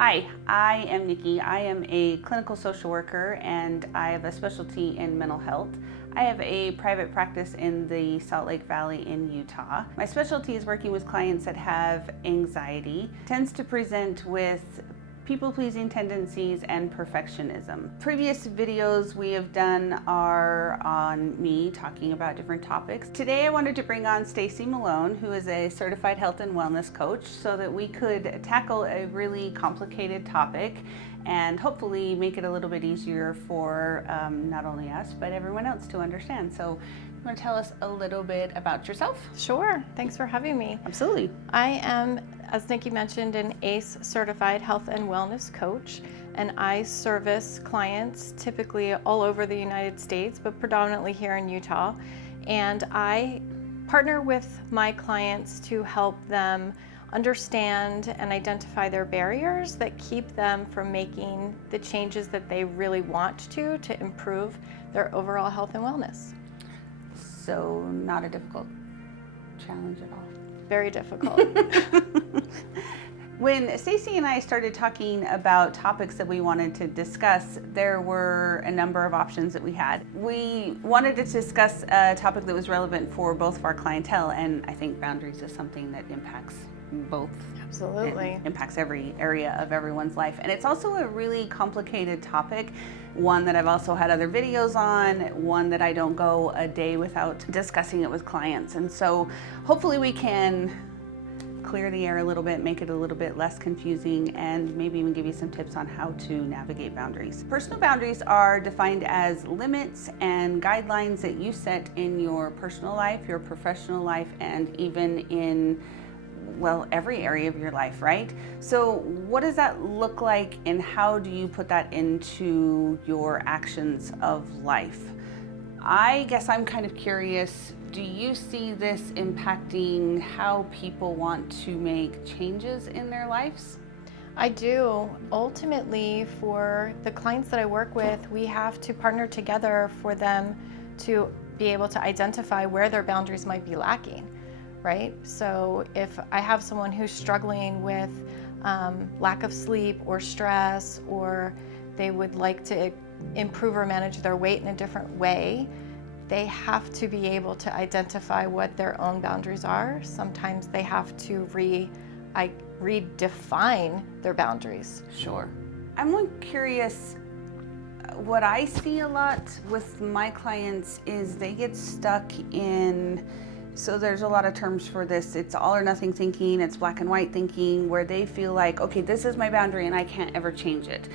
Hi, I am Nikki. I am a clinical social worker and I have a specialty in mental health. I have a private practice in the Salt Lake Valley in Utah. My specialty is working with clients that have anxiety. It tends to present with people-pleasing tendencies and perfectionism. Previous videos we have done are on me talking about different topics. Today I wanted to bring on Stacy Malone, who is a certified health and wellness coach, so that we could tackle a really complicated topic and hopefully make it a little bit easier for not only us, but everyone else to understand. So you want to tell us a little bit about yourself? Sure, thanks for having me. Absolutely. I am, as Nikki mentioned, an ACE certified health and wellness coach, and I service clients typically all over the United States, but predominantly here in Utah. And I partner with my clients to help them understand and identify their barriers that keep them from making the changes that they really want to improve their overall health and wellness. So not a difficult challenge at all. Very difficult. When Stacy and I started talking about topics that we wanted to discuss, there were a number of options that we had. We wanted to discuss a topic that was relevant for both of our clientele, and I think boundaries is something that impacts both. Absolutely. It impacts every area of everyone's life. And it's also a really complicated topic, one that I've also had other videos on, one that I don't go a day without discussing it with clients. And so hopefully we can clear the air a little bit, make it a little bit less confusing, and maybe even give you some tips on how to navigate boundaries. Personal boundaries are defined as limits and guidelines that you set in your personal life, your professional life, and even in every area of your life, right? So what does that look like, and how do you put that into your actions of life? I guess I'm kind of curious, do you see this impacting how people want to make changes in their lives? I do. Ultimately, for the clients that I work with, we have to partner together for them to be able to identify where their boundaries might be lacking. Right? So if I have someone who's struggling with lack of sleep or stress, or they would like to improve or manage their weight in a different way, they have to be able to identify what their own boundaries are. Sometimes they have to redefine their boundaries. Sure. I'm curious, what I see a lot with my clients is they get stuck in, so there's a lot of terms for this. It's all or nothing thinking, it's black and white thinking, where they feel like, okay, this is my boundary and I can't ever change it.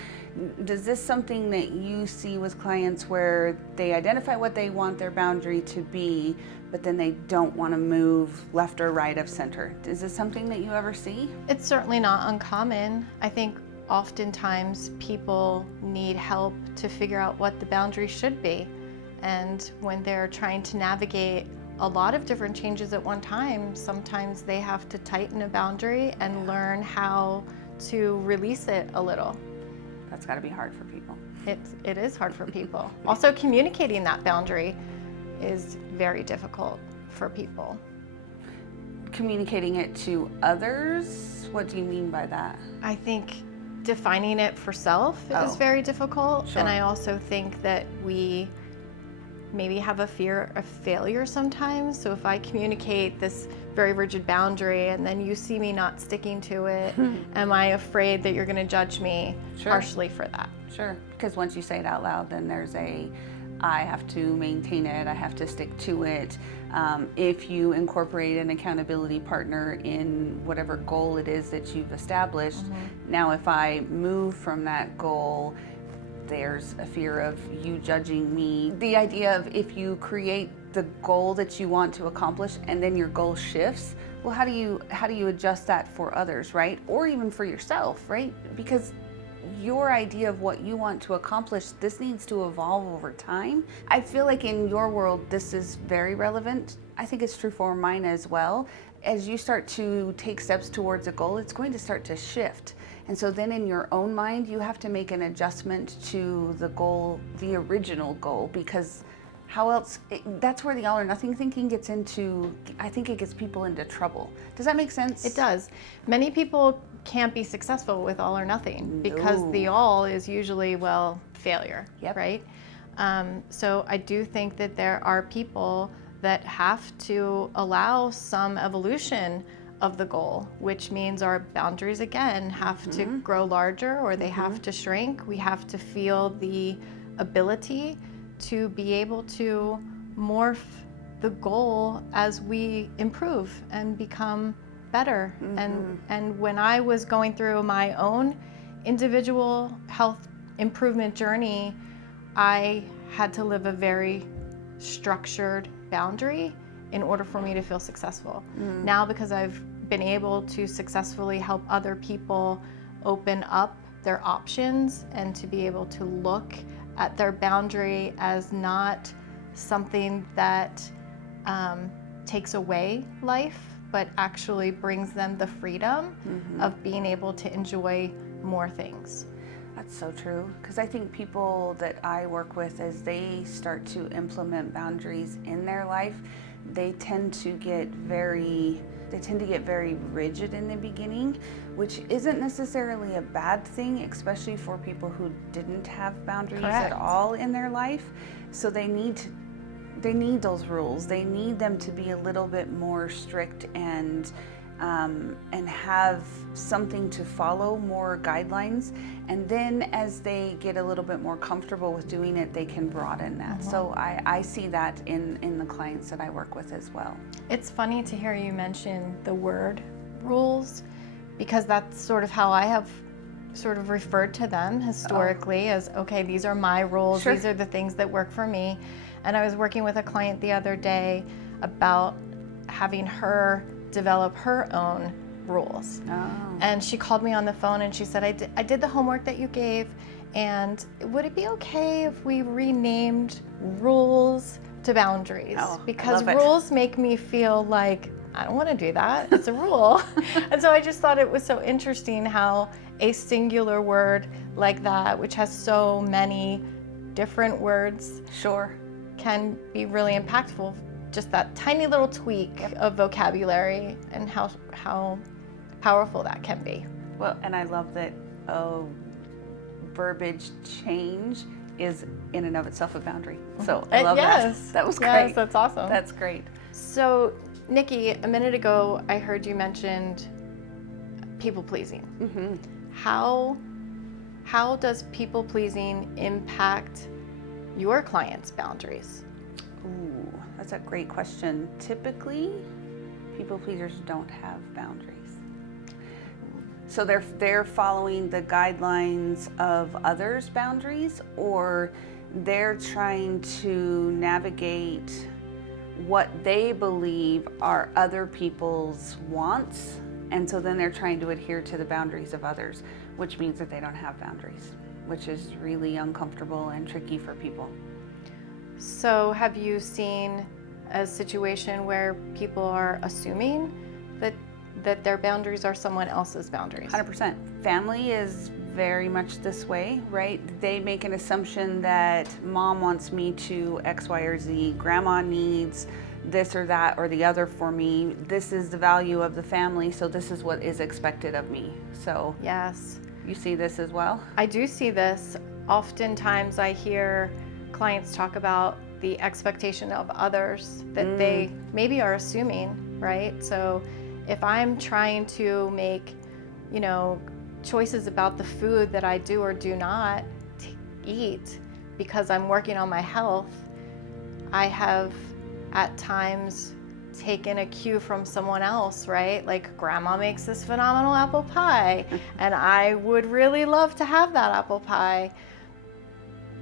Does this something that you see with clients where they identify what they want their boundary to be, but then they don't want to move left or right of center? Is this something that you ever see? It's certainly not uncommon. I think oftentimes people need help to figure out what the boundary should be. And when they're trying to navigate a lot of different changes at one time, sometimes they have to tighten a boundary and learn how to release it a little. That's got to be hard for people. It is hard for people. Also, communicating that boundary is very difficult for people. Communicating it to others? What do you mean by that? I think defining it for self is very difficult. Sure. And I also think that we maybe have a fear of failure sometimes. So if I communicate this very rigid boundary and then you see me not sticking to it, am I afraid that you're going to judge me harshly for that? Sure, because once you say it out loud, then there's I have to maintain it, I have to stick to it. If you incorporate an accountability partner in whatever goal it is that you've established, now if I move from that goal, there's a fear of you judging me. The idea of if you create the goal that you want to accomplish and then your goal shifts, well, how do you adjust that for others, right? Or even for yourself, right? Because your idea of what you want to accomplish, this needs to evolve over time. I feel like in your world, this is very relevant. I think it's true for mine as well. As you start to take steps towards a goal, it's going to start to shift. And so then in your own mind, you have to make an adjustment to the goal, the original goal, because how else, that's where the all or nothing thinking gets into, I think it gets people into trouble. Does that make sense? It does. Many people can't be successful with all or nothing, because No. the all is usually, well, failure, Yep. right? So I do think that there are people that have to allow some evolution of the goal, which means our boundaries again have to grow larger, or they have to shrink. We have to feel the ability to be able to morph the goal as we improve and become better. And when I was going through my own individual health improvement journey, I had to live a very structured boundary in order for me to feel successful. Now, because I've been able to successfully help other people open up their options and to be able to look at their boundary as not something that takes away life, but actually brings them the freedom of being able to enjoy more things. That's so true, because I think people that I work with, as they start to implement boundaries in their life, they tend to get very rigid in the beginning, which isn't necessarily a bad thing, especially for people who didn't have boundaries at all in their life. So they need those rules. They need them to be a little bit more strict and have something to follow, more guidelines. And then as they get a little bit more comfortable with doing it, they can broaden that. So I see that in the clients that I work with as well. It's funny to hear you mention the word rules, because that's sort of how I have sort of referred to them historically as, okay, these are my rules, Sure. These are the things that work for me. And I was working with a client the other day about having her develop her own rules. And she called me on the phone and she said, I did the homework that you gave, and would it be okay if we renamed rules to boundaries? Because rules make me feel like I don't want to do that. It's a rule. And so I just thought it was so interesting how a singular word like that, which has so many different words, can be really impactful. Just that tiny little tweak of vocabulary, and how powerful that can be. Well, and I love that verbiage change is in and of itself a boundary. So I love that. That was great. Yes, that's awesome. That's great. So, Nikki, a minute ago, I heard you mentioned people pleasing. How does people pleasing impact your clients' boundaries? Ooh, that's a great question. Typically, people pleasers don't have boundaries. So they're following the guidelines of others' boundaries, or they're trying to navigate what they believe are other people's wants, and so then they're trying to adhere to the boundaries of others, which means that they don't have boundaries, which is really uncomfortable and tricky for people. So have you seen a situation where people are assuming that their boundaries are someone else's boundaries? 100%. Family is very much this way, right? They make an assumption that mom wants me to X, Y, or Z. Grandma needs this or that or the other for me. This is the value of the family, so this is what is expected of me. So yes, you see this as well? I do see this. Oftentimes I hear clients talk about the expectation of others that they maybe are assuming, right? So if I'm trying to make, choices about the food that I do or do not eat because I'm working on my health, I have at times taken a cue from someone else, right? Like, grandma makes this phenomenal apple pie and I would really love to have that apple pie.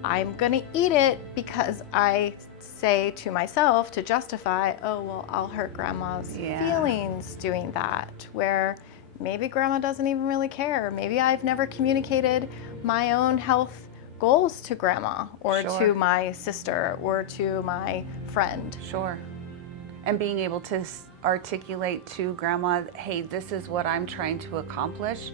I'm gonna eat it because I say to myself to justify, oh, well, I'll hurt grandma's feelings doing that, where maybe grandma doesn't even really care. Maybe I've never communicated my own health goals to grandma or to my sister or to my friend. And being able to articulate to grandma, hey, this is what I'm trying to accomplish.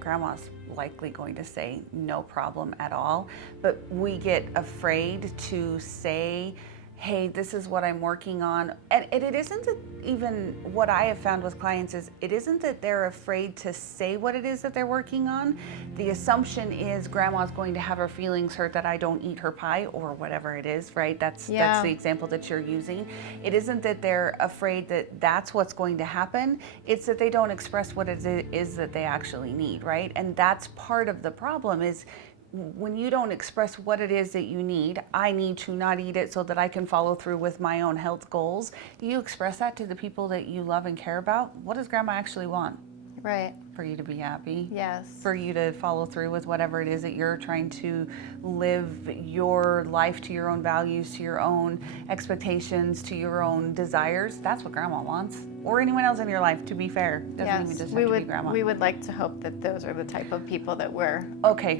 Grandma's likely going to say no problem at all, but we get afraid to say hey, this is what I'm working on. And it isn't that even what I have found with clients is it isn't that they're afraid to say what it is that they're working on. The assumption is grandma's going to have her feelings hurt that I don't eat her pie or whatever it is, right? That's the example that you're using. It isn't that they're afraid that that's what's going to happen. It's that they don't express what it is that they actually need, right? And that's part of the problem is when you don't express what it is that you need, I need to not eat it so that I can follow through with my own health goals. You express that to the people that you love and care about. What does grandma actually want? Right. For you to be happy. Yes. For you to follow through with whatever it is that you're trying to live your life to your own values, to your own expectations, to your own desires. That's what grandma wants. Or anyone else in your life, to be fair. Doesn't even just have to be grandma. We would like to hope that those are the type of people that we're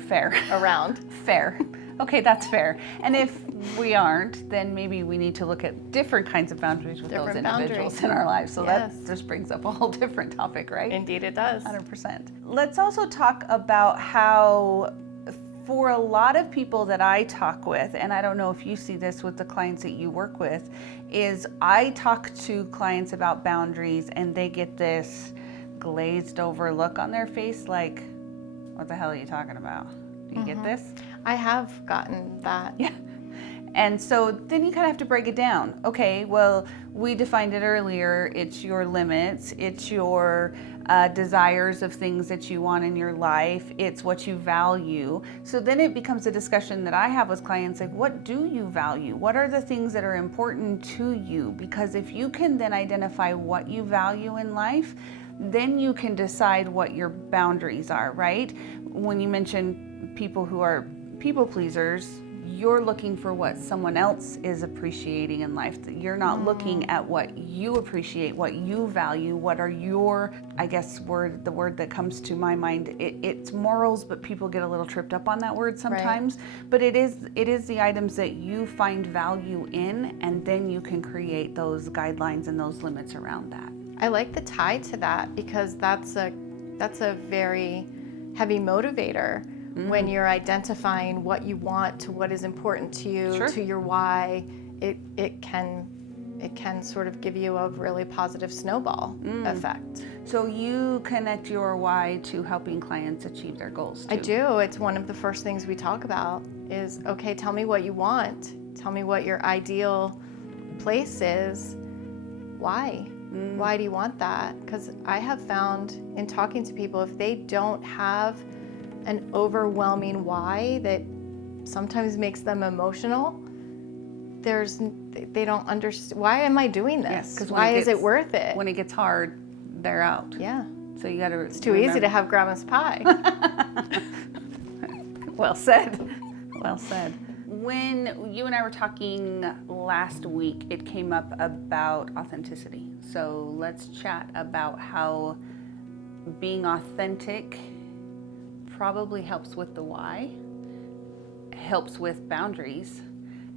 fair. Around. Fair. Okay, that's fair. And if we aren't, then maybe we need to look at different kinds of boundaries with those individuals in our lives. So that just brings up a whole different topic, right? Indeed it does. 100%. Let's also talk about how for a lot of people that I talk with, and I don't know if you see this with the clients that you work with, is I talk to clients about boundaries and they get this glazed over look on their face like, what the hell are you talking about? Do you get this? I have gotten that. Yeah. And so then you kind of have to break it down. Okay, well, we defined it earlier. It's your limits. It's your desires of things that you want in your life. It's what you value. So then it becomes a discussion that I have with clients, like, what do you value? What are the things that are important to you? Because if you can then identify what you value in life, then you can decide what your boundaries are, right? When you mention people who are people pleasers, you're looking for what someone else is appreciating in life. You're not looking at what you appreciate, what you value, what are your, I guess, the word that comes to my mind, it's morals, but people get a little tripped up on that word sometimes. Right. But it is the items that you find value in, and then you can create those guidelines and those limits around that. I like the tie to that because that's a very heavy motivator. When you're identifying what you want to what is important to you, to your why, it can sort of give you a really positive snowball effect. So you connect your why to helping clients achieve their goals too. I do. It's one of the first things we talk about is, okay, tell me what you want. Tell me what your ideal place is. Why? Why do you want that? Because I have found in talking to people, if they don't have an overwhelming why that sometimes makes them emotional, they don't understand, why am I doing this? Because why is it worth it? When it gets hard, they're out. Yeah. So you gotta It's too easy to have grandma's pie. Well said. Well said. When you and I were talking last week, it came up about authenticity. So let's chat about how being authentic probably helps with the why, helps with boundaries,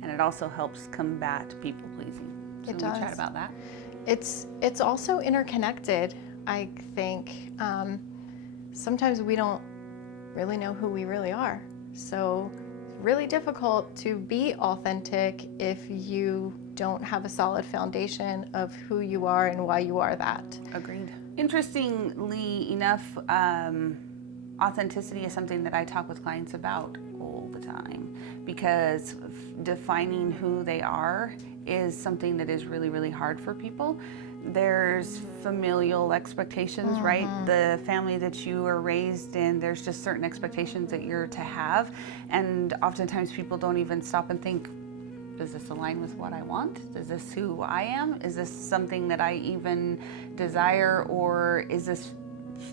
and it also helps combat people pleasing. So it does. We chat about that. It's also interconnected. I think sometimes we don't really know who we really are. So it's really difficult to be authentic if you don't have a solid foundation of who you are and why you are that. Agreed. Interestingly enough, authenticity is something that I talk with clients about all the time because defining who they are is something that is really, really hard for people. There's familial expectations, right? The family that you are raised in, there's just certain expectations that you're to have. And oftentimes people don't even stop and think, does this align with what I want? Is this who I am? Is this something that I even desire, or is this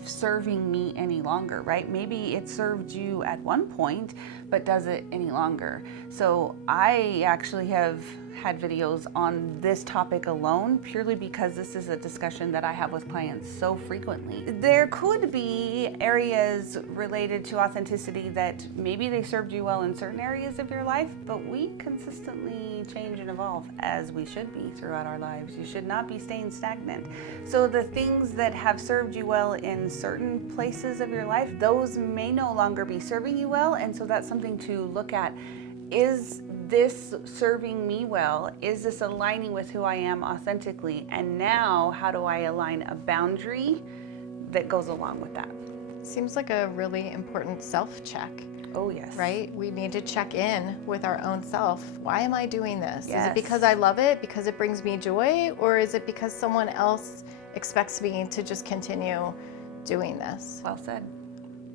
serving me any longer, right? Maybe it served you at one point, but does it any longer? So I actually have had videos on this topic alone purely because this is a discussion that I have with clients so frequently. There could be areas related to authenticity that maybe they served you well in certain areas of your life, but we consistently change and evolve as we should be throughout our lives. You should not be staying stagnant. So the things that have served you well in certain places of your life, those may no longer be serving you well, and so that's something to look at. Is this serving me well? Is this aligning with who I am authentically? And now how do I align a boundary that goes along with that? Seems like a really important self-check. Oh, yes. Right? We need to check in with our own self. Why am I doing this? Yes. Is it because I love it, because it brings me joy, or is it because someone else expects me to just continue doing this? Well said.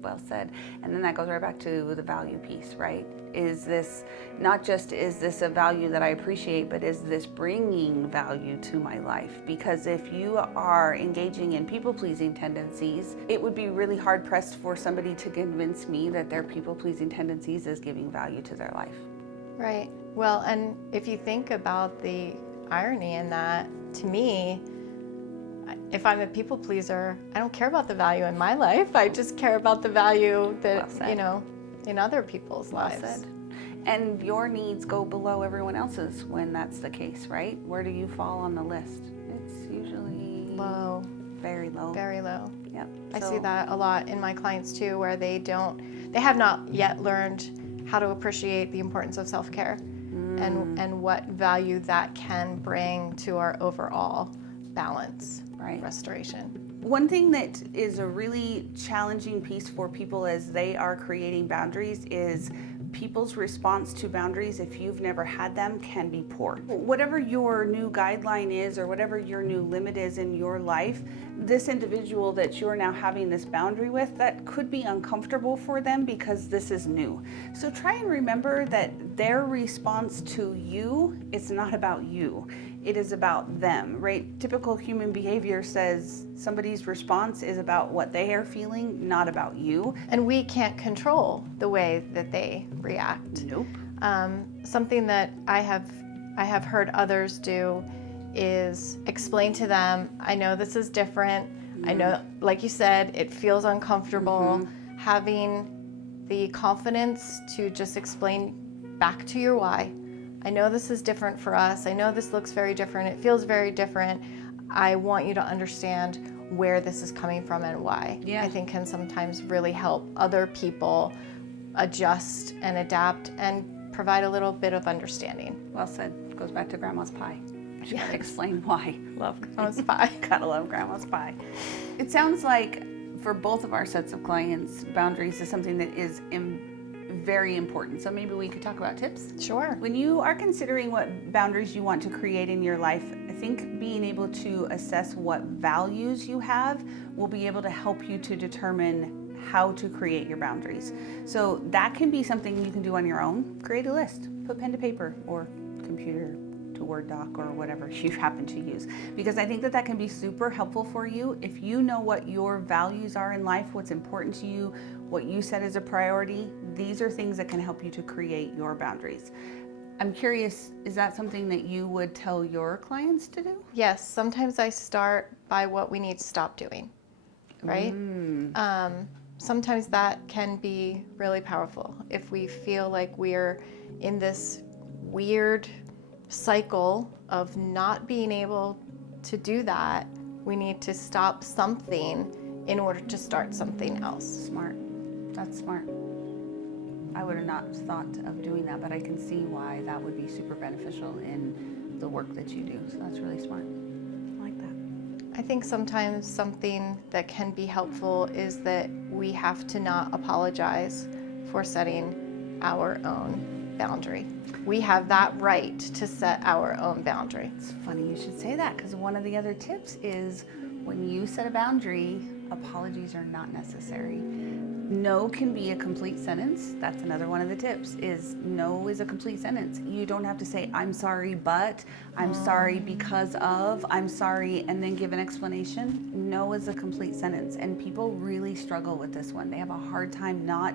Well said. And then that goes right back to the value piece, right? Is this not just, is this a value that I appreciate, but is this bringing value to my life? Because if you are engaging in people-pleasing tendencies, it would be really hard pressed for somebody to convince me that their people-pleasing tendencies is giving value to their life. Right. Well, and if you think about the irony in that, to me, if I'm a people pleaser, I don't care about the value in my life. I just care about the value that, in other people's lives. Said. And your needs go below everyone else's when that's the case, right? Where do you fall on the list? It's usually low. Very low. Very low. Yep. I see that a lot in my clients too, where they have not yet learned how to appreciate the importance of self-care and what value that can bring to our overall balance. Right. Restoration. One thing that is a really challenging piece for people as they are creating boundaries is people's response to boundaries, if you've never had them, can be poor. Whatever your new guideline is or whatever your new limit is in your life, this individual that you're now having this boundary with, that could be uncomfortable for them because this is new. So try and remember that their response to you is not about you. It is about them, right? Typical human behavior says somebody's response is about what they are feeling, not about you. And we can't control the way that they react. Nope. Something that I have heard others do is explain to them, I know this is different. I know, like you said, it feels uncomfortable. Having the confidence to just explain back to your why. I know this is different for us. I know this looks very different. It feels very different. I want you to understand where this is coming from and why. I think can sometimes really help other people adjust and adapt and provide a little bit of understanding. Well said. Goes back to grandma's pie. She gotta explain why. Love grandma's pie. Gotta love grandma's pie. It sounds like for both of our sets of clients, boundaries is something that is very important. So maybe we could talk about tips. Sure. When you are considering what boundaries you want to create in your life, I think being able to assess what values you have will be able to help you to determine how to create your boundaries. So that can be something you can do on your own. Create a list, put pen to paper or computer to Word doc or whatever you happen to use. Because I think that that can be super helpful for you if you know what your values are in life, what's important to you, what you set as a priority. These are things that can help you to create your boundaries. I'm curious, is that something that you would tell your clients to do? Yes, sometimes I start by what we need to stop doing, right? Sometimes that can be really powerful. If we feel like we're in this weird cycle of not being able to do that, we need to stop something in order to start something else. Smart. That's smart. I would have not thought of doing that, but I can see why that would be super beneficial in the work that you do. So that's really smart. I like that. I think sometimes something that can be helpful is that we have to not apologize for setting our own boundary. We have that right to set our own boundary. It's funny you should say that, because one of the other tips is when you set a boundary, apologies are not necessary. No can be a complete sentence. That's another one of the tips, is no is a complete sentence. You don't have to say, I'm sorry, but, I'm sorry because of, I'm sorry, and then give an explanation. No is a complete sentence, and people really struggle with this one. They have a hard time not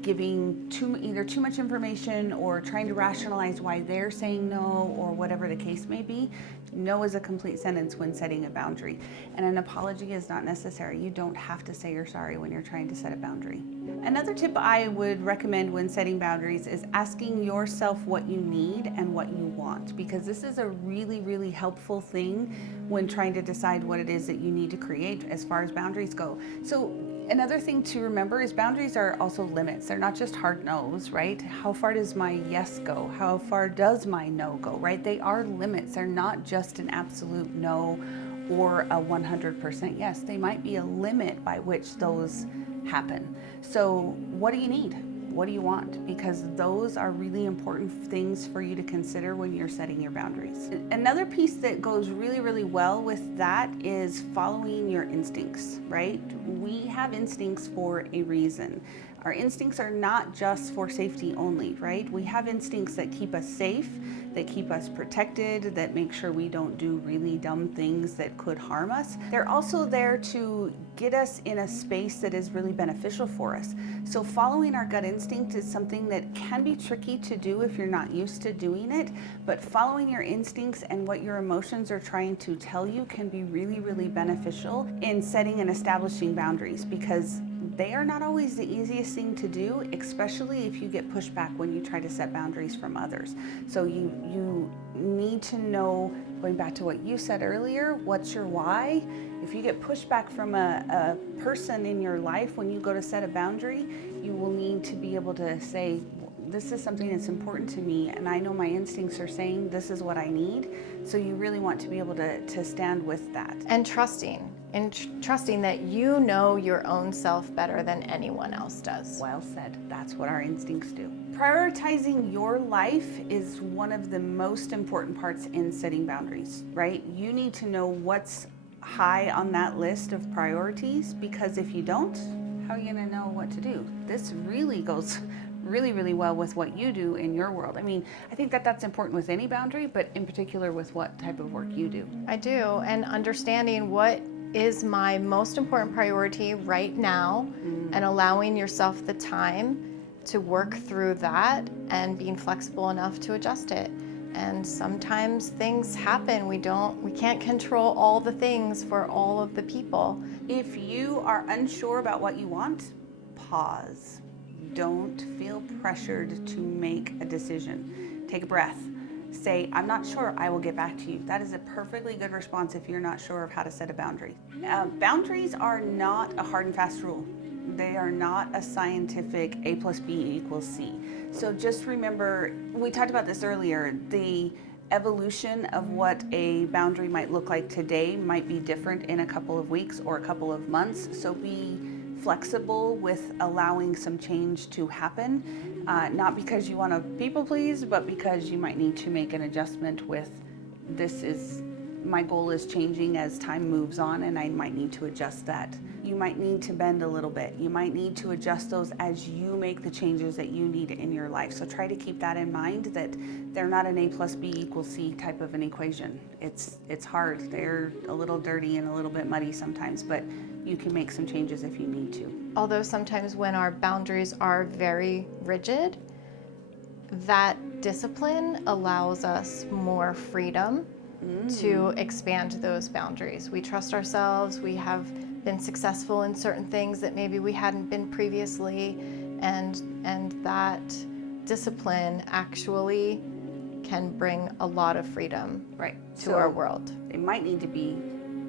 giving either too much information or trying to rationalize why they're saying no or whatever the case may be. No is a complete sentence when setting a boundary. And an apology is not necessary. You don't have to say you're sorry when you're trying to set a boundary. Another tip I would recommend when setting boundaries is asking yourself what you need and what you want, because this is a really, really helpful thing when trying to decide what it is that you need to create as far as boundaries go. So Another thing to remember is boundaries are also limits. They're not just hard no's, right? How far does my yes go? How far does my no go, right? They are limits. They're not just an absolute no or a 100% yes. They might be a limit by which those happen. So what do you need? What do you want? Because those are really important things for you to consider when you're setting your boundaries. Another piece that goes really, really well with that is following your instincts, right? We have instincts for a reason. Our instincts are not just for safety only, right? We have instincts that keep us safe, that keep us protected, that make sure we don't do really dumb things that could harm us. They're also there to get us in a space that is really beneficial for us. So following our gut instinct is something that can be tricky to do if you're not used to doing it, but following your instincts and what your emotions are trying to tell you can be really, really beneficial in setting and establishing boundaries, because they are not always the easiest thing to do, especially if you get pushback when you try to set boundaries from others. So you need to know, going back to what you said earlier, what's your why? If you get pushback from a person in your life when you go to set a boundary, you will need to be able to say, this is something that's important to me, and I know my instincts are saying this is what I need. So you really want to be able to stand with that. And trusting that you know your own self better than anyone else does. Well said. That's what our instincts do. Prioritizing your life is one of the most important parts in setting boundaries, right? You need to know what's high on that list of priorities, because if you don't, how are you going to know what to do? This really goes really, really well with what you do in your world. I mean, I think that that's important with any boundary, but in particular with what type of work you do. I do, and understanding what is my most important priority right now, and allowing yourself the time to work through that and being flexible enough to adjust it. And sometimes things happen. We can't control all the things for all of the people. If you are unsure about what you want, pause. Don't feel pressured to make a decision. Take a breath. Say, I'm not sure, I will get back to you. That is a perfectly good response if you're not sure of how to set a boundary. Boundaries are not a hard and fast rule. They are not a scientific A plus B equals C. So just remember, we talked about this earlier, the evolution of what a boundary might look like today might be different in a couple of weeks or a couple of months. So be flexible with allowing some change to happen, not because you want to people please, but because you might need to make an adjustment with, my goal is changing as time moves on, and I might need to adjust that. You might need to bend a little bit. You might need to adjust those as you make the changes that you need in your life. So try to keep that in mind, that they're not an A plus B equals C type of an equation. It's hard. They're a little dirty and a little bit muddy sometimes, but you can make some changes if you need to. Although sometimes when our boundaries are very rigid, that discipline allows us more freedom to expand those boundaries. We trust ourselves, we have been successful in certain things that maybe we hadn't been previously, and that discipline actually can bring a lot of freedom to our world. It might need to be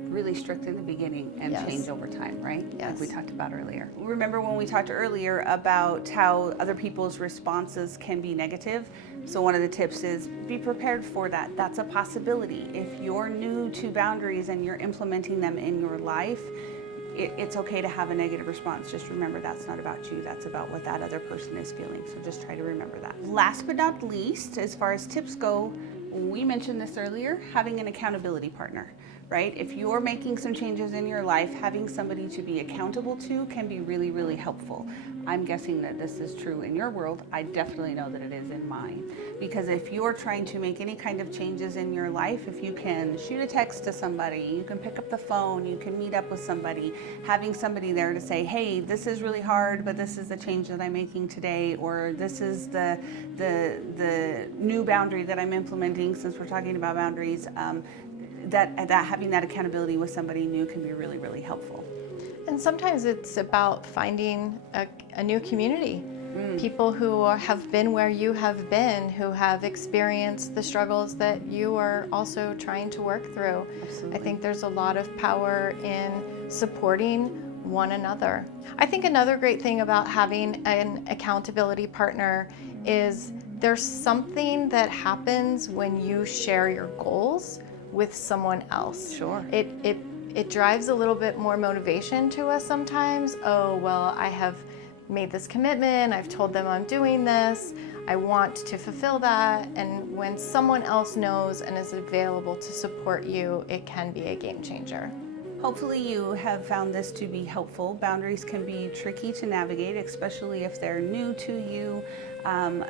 really strict in the beginning and change over time, right? Yes. Like we talked about earlier. Remember when we talked earlier about how other people's responses can be negative? So one of the tips is be prepared for that. That's a possibility. If you're new to boundaries and you're implementing them in your life, it's okay to have a negative response. Just remember that's not about you. That's about what that other person is feeling. So just try to remember that. Last but not least, as far as tips go, we mentioned this earlier, having an accountability partner, right? If you're making some changes in your life, having somebody to be accountable to can be really, really helpful. I'm guessing that this is true in your world. I definitely know that it is in mine. Because if you're trying to make any kind of changes in your life, if you can shoot a text to somebody, you can pick up the phone, you can meet up with somebody, having somebody there to say, hey, this is really hard, but this is the change that I'm making today, or this is the new boundary that I'm implementing, since we're talking about boundaries, that having that accountability with somebody new can be really, really helpful. And sometimes it's about finding a new community, people who have been where you have been, who have experienced the struggles that you are also trying to work through. Absolutely. I think there's a lot of power in supporting one another. I think another great thing about having an accountability partner is there's something that happens when you share your goals with someone else. Sure. It drives a little bit more motivation to us sometimes. Oh, well, I have made this commitment, I've told them I'm doing this, I want to fulfill that. And when someone else knows and is available to support you, it can be a game changer. Hopefully you have found this to be helpful. Boundaries can be tricky to navigate, especially if they're new to you.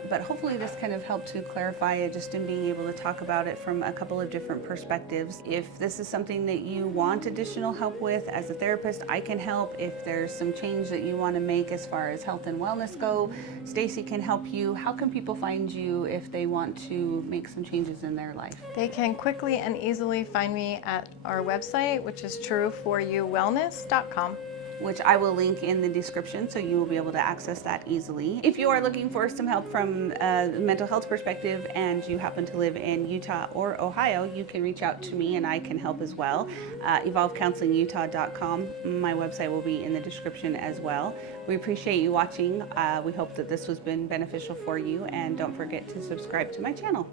But hopefully this kind of helped to clarify it just in being able to talk about it from a couple of different perspectives. If this is something that you want additional help with as a therapist, I can help. If there's some change that you want to make as far as health and wellness go, Stacy can help you. How can people find you if they want to make some changes in their life? They can quickly and easily find me at our website, which is trueforyouwellness.com. which I will link in the description, so you will be able to access that easily. If you are looking for some help from a mental health perspective and you happen to live in Utah or Ohio, you can reach out to me and I can help as well. evolvecounselingutah.com. My website will be in the description as well. We appreciate you watching. We hope that this has been beneficial for you, and don't forget to subscribe to my channel.